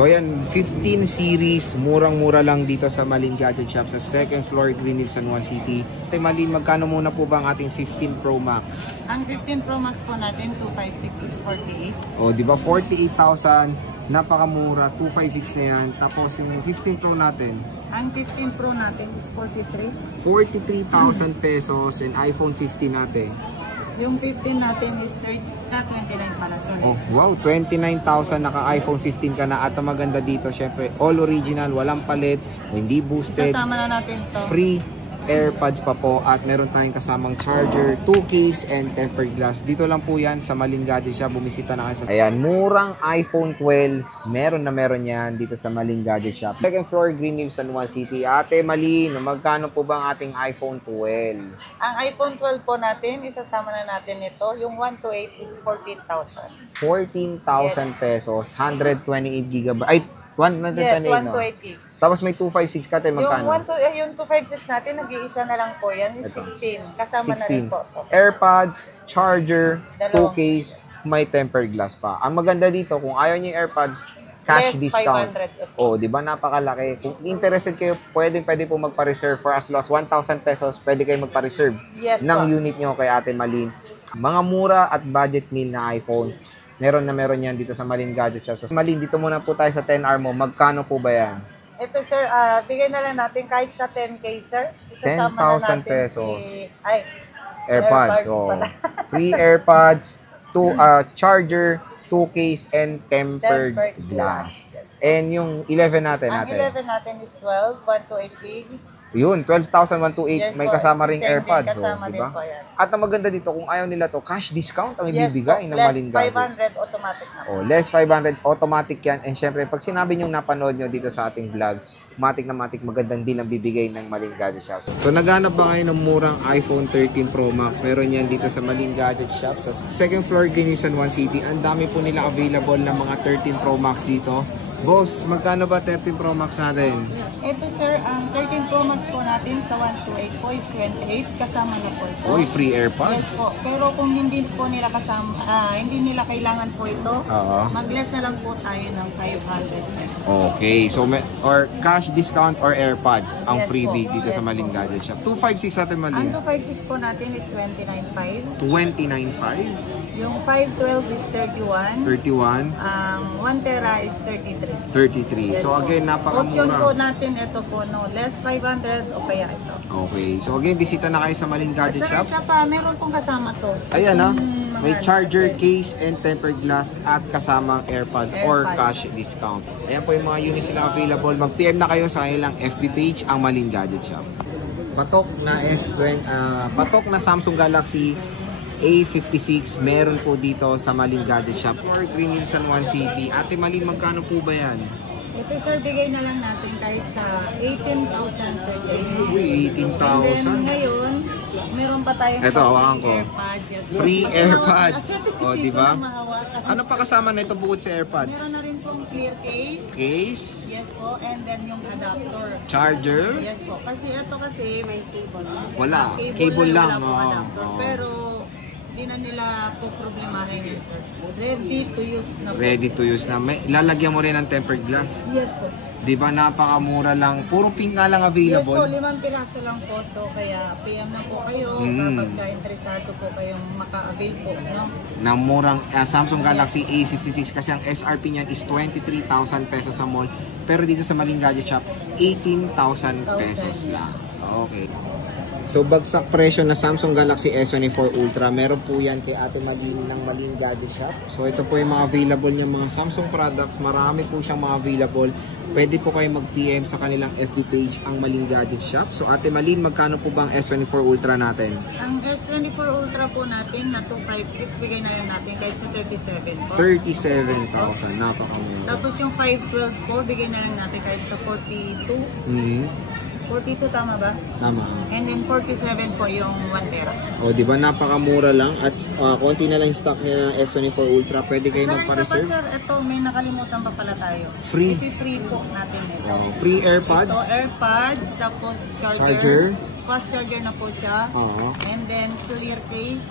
So ayan, 15 series, murang-mura lang dito sa Malin Gadget Shop sa 2nd floor, Green Hills, San Juan City. Ate Malin, magkano muna po ba ang ating 15 Pro Max? Ang 15 Pro Max po natin, 256 is 48. O, di ba 48,000, napakamura, 256 na yan. Tapos yung 15 Pro natin? Ang 15 Pro natin is 43. 43,000 pesos and iPhone 15 natin. Yung 15 natin is 29 pala, sorry. Oh, wow, 29,000 naka-iPhone 15 ka na at ang maganda dito, syempre, all original, walang palit, hindi boosted. Kasama na natin to. Free AirPods pa po at meron tayong kasamang charger, 2 case and tempered glass. Dito lang po yan sa Malin Gadget Shop. Bumisita na kayo sa... Ayan, murang iPhone 12. Meron yan dito sa Malin Gadget Shop. 2nd floor, Green Hills, San Juan City. Ate Malin, magkano po ba ang ating iPhone 12? Ang iPhone 12 po natin, isasama na natin ito. Yung 128 is 14,000. 14,000 pesos, 128 GB. Ay, 128 yes, 128. No? Tapos may 256 ka tayo, magkano? Yung 256 natin, nag-iisa na lang po yan, is 16. Kasama 16. Na rin po. AirPods, charger, 2 case, may tempered glass pa. Ang maganda dito, kung ayaw niyo yung AirPods, cash less discount. 500. Oh, di ba napakalaki? Kung interested kayo, pwede po magpa-reserve for as low as 1,000 pesos, pwede kayo magpa-reserve ng unit nyo kay Ate Malin. Mga mura at budget meal na iPhones. Meron yan dito sa Malin Gadget Shop. So, Malin, dito muna po tayo sa 10R mo. Magkano po ba yan? Ito sir, bigay na lang natin kahit sa 10K sir. Isasama na natin pesos. AirPods Oh. Free AirPods, charger, 2 case, and tempered glass. Yes. And yung 11 natin. Ang 11 natin is 12, 128 gig. Yun, 12,128. Yes, may kasama ring AirPods. Kasama diba? din po yan. At ang maganda dito, kung ayaw nila to, cash discount ang ibibigay ng Malin Gadget. Less 500 automatic na. Oh, less 500 automatic yan. And syempre, pag sinabi nyo napanood nyo dito sa ating vlog, matik magandang deal ang bibigay ng Malin Gadget Shop. So naghanap ba kayo ng murang iPhone 13 Pro Max? Meron yan dito sa Malin Gadget Shop sa 2nd floor, Green Hills, San Juan City. Ang dami po nila available ng mga 13 Pro Max dito. Boss, magkano ba 13 Pro Max natin? Ito sir, ang 13 Pro Max po natin sa 128 po is 28. Kasama na po ito. Uy, free AirPods? Yes po. Pero kung hindi po nila kasama, hindi nila kailangan po ito, mag-less na lang po tayo ng 500 pesos. Okay, so or cash discount or AirPods ang freebie po. dito sa Malin Gadget Shop. 256 natin, Malin. Ang 256 po natin is 29.5. 29.5? Yung 512 is 31. 31. Ang 1 tera is 33. 33. Yes, so again, napakamura. Option po natin ito po, no? Less 500 o kaya ito. Okay. So again, bisita na kayo sa Malin Gadget Shop. Sa pa, meron pong kasama to. Ayan ha. May charger, case, and tempered glass at kasamang AirPods or cash discount. Ayan po yung mga units sila available. Mag-PM na kayo sa kanilang FB page, ang Malin Gadget Shop. Patok na Samsung Galaxy A56 meron po dito sa Malin Gadget Shop or Green Hills, San Juan City. Ate Malin, magkano po ba yan? Ito sir, bigay na lang natin kahit sa 18,000 sir. Uy, 18,000. And then ngayon, meron pa tayong AirPods. Yes, Free AirPods. O, diba? Ano pa kasama na ito bukod sa AirPods? Meron na rin pong clear case. Case? Yes po, and then yung adapter. Charger? Yes po, kasi ito kasi may cable. Wala, cable lang. Wala pong adapter. Pero hindi na nila po problemahin yun, sir. Ready to use na po. Ready to use na. Lalagyan mo rin ng tempered glass. Yes po. Di ba napakamura lang? Puro pink nga lang available. Yes po, 5 piraso lang po to. Kaya PM na po kayo kapag interesado po kayong maka-avail po. No? Na murang Samsung Galaxy A56 kasi ang SRP niyan is 23,000 pesos sa mall. Pero dito sa Malin Gadget Shop, 18,000 pesos lang. Okay. So bagsak presyo na Samsung Galaxy S24 Ultra. Meron po yan kay Ate Malin ng Malin Gadget Shop. So ito po yung mga available niya mga Samsung products. Marami po siyang mga available. Pwede po kayo mag-PM sa kanilang FB page ang Malin Gadget Shop. So Ate Malin, magkano po ba ang S24 Ultra natin? Ang S24 Ultra po natin na 256, bigay na yan natin kahit sa 37 po. 37,000. Napakamura. Tapos yung 512 po, bigay na lang natin kahit sa 42. 42 tama ba? Tama. And then 47 po yung 1 tera. O, di ba napakamura lang at konti na lang stock niya ng S24 Ultra. Pwede kayo magpa-reserve. Sir, ito may nakalimutan pa pala tayo. Free? Free po natin ito. Free AirPods? Ito, AirPods, tapos Charger? Fast charger na po siya. And then clear case.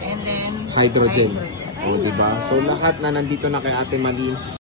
And then Hydrogen. O, di ba? So lahat na nandito na kay Ate Malin.